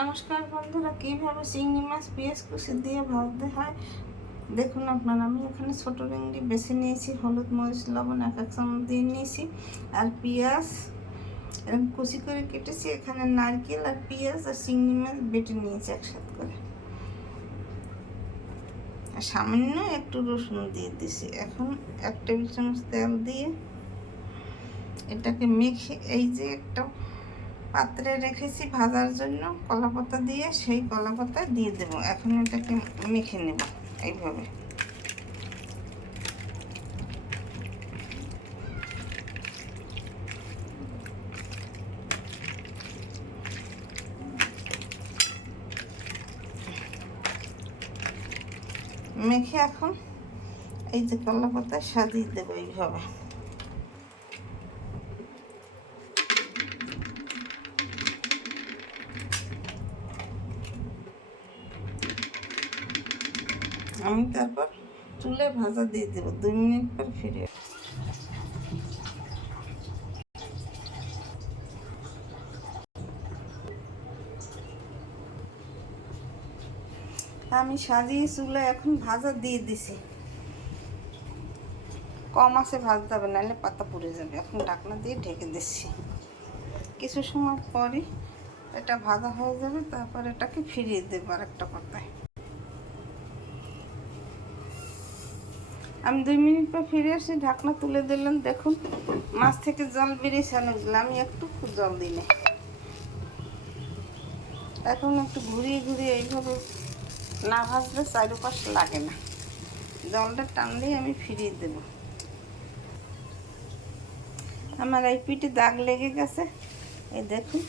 নমস্কার বন্ধুরা, কীভাবে চিংড়ি মাছ পেঁয়াজ কুচি দিয়ে ভাজতে হয় দেখুন আপনারা। আমি এখানে ছোটো চিংড়ি বেছে নিয়েছি, হলুদ মরিচ লবণ 1 চামচ দিয়ে নিয়েছি, আর পেঁয়াজ এরকম কুচি করে কেটেছি। এখানে নারকেল আর পেঁয়াজ আর চিংড়ি মাছ বেটে নিয়েছি একসাথে করে, আর সামান্য একটু রসুন দিয়ে দিছি। এখন 1 টেবিল চামচ তেল দিয়ে এটাকে মেখে এই যে একটা পাত্রে রেখেছি ভাজার জন্য কলাপাতা দিয়ে, সেই কলাপাতা দিয়ে দেব। এখন এটাকে মেখে নেব এইভাবে। মেখে এখন এই যে কলাপাতা সাজিয়ে দেবো এইভাবে। আমি তারপর চুলে ভাজা দিয়ে দেবো। 2 মিনিট পর ফিরে আমি সাজিয়ে চুলে এখন ভাজা দিয়ে দিছি। কম আছে ভাজতে হবে, নাহলে পাতা পুড়ে যাবে। এখন ঢাকনা দিয়ে ঢেকে দিচ্ছি। কিছু সময় পরই এটা ভাজা হয়ে যাবে, তারপর এটাকে ফিরিয়ে দেবো আর একটা পাতায়। আমি 2 মিনিট পর ফিরে এসে ঢাকনা তুলে দিলাম। দেখুন মাছ থেকে জল বেরিয়েছে অনেকগুলো, আমি একটু জল দিই না। এখন একটু ঘুরিয়ে ঘুরিয়ে এইভাবে না ভাজলে চারপাশ লাগে না, জলটা টানলেই আমি ফিরিয়ে দেব। আমার এই পিঠে দাগ লেগে গেছে, এই দেখুন।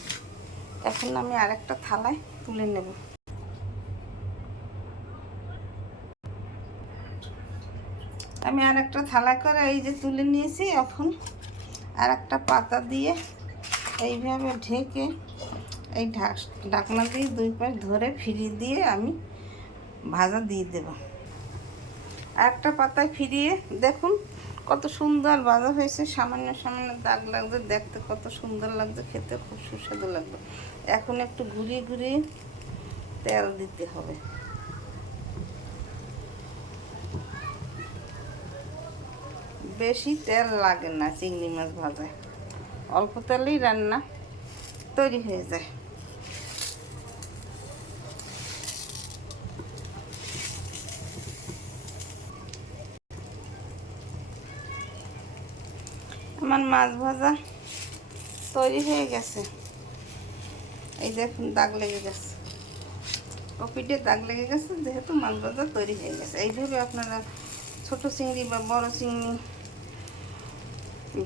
এখন আমি আরেকটা থালায় তুলে নেব। আমি আরেকটা থালা করে এই যে তুলে নিয়েছি। এখন আরেকটা পাতা দিয়ে এইভাবে ঢেকে এই ঢাকনা দিয়ে 2 পাশ ধরে ফিরিয়ে দিয়ে আমি ভাজা দিয়ে দেব। আরেকটা পাতায় ফিরিয়ে দেখুন কত সুন্দর ভাজা হয়েছে। সামান্য সামান্য দাগ লাগছে, দেখতে কত সুন্দর লাগছে, খেতে খুব সুস্বাদু লাগবে। এখন একটু ঘুরিয়ে ঘুরিয়ে তেল দিতে হবে। বেশি তেল লাগে না চিংড়ি মাছ ভাজায়, অল্প তেলেই রান্না তৈরি হয়ে যায়। আমার মাছ ভাজা তৈরি হয়ে গেছে। এই দেখুন দাগ লেগে গেছে, কপিটে দাগ লেগে গেছে, যেহেতু মাছ ভাজা তৈরি হয়ে গেছে। এইভাবে আপনারা ছোট চিংড়ি বা বড় চিংড়ি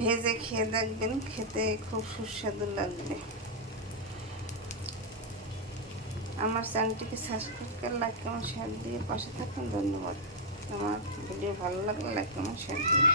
ভেজে খেয়ে দেখবেন, খেতে খুব সুস্বাদু লাগবে। আমার চ্যানেলটিকে সাবস্ক্রাইব করে লাইক কমেন্ট শেয়ার দিয়ে পাশে থাকুন। ধন্যবাদ। আমার ভিডিও ভালো লাগলে লাইক কমেন্ট শেয়ার দিন।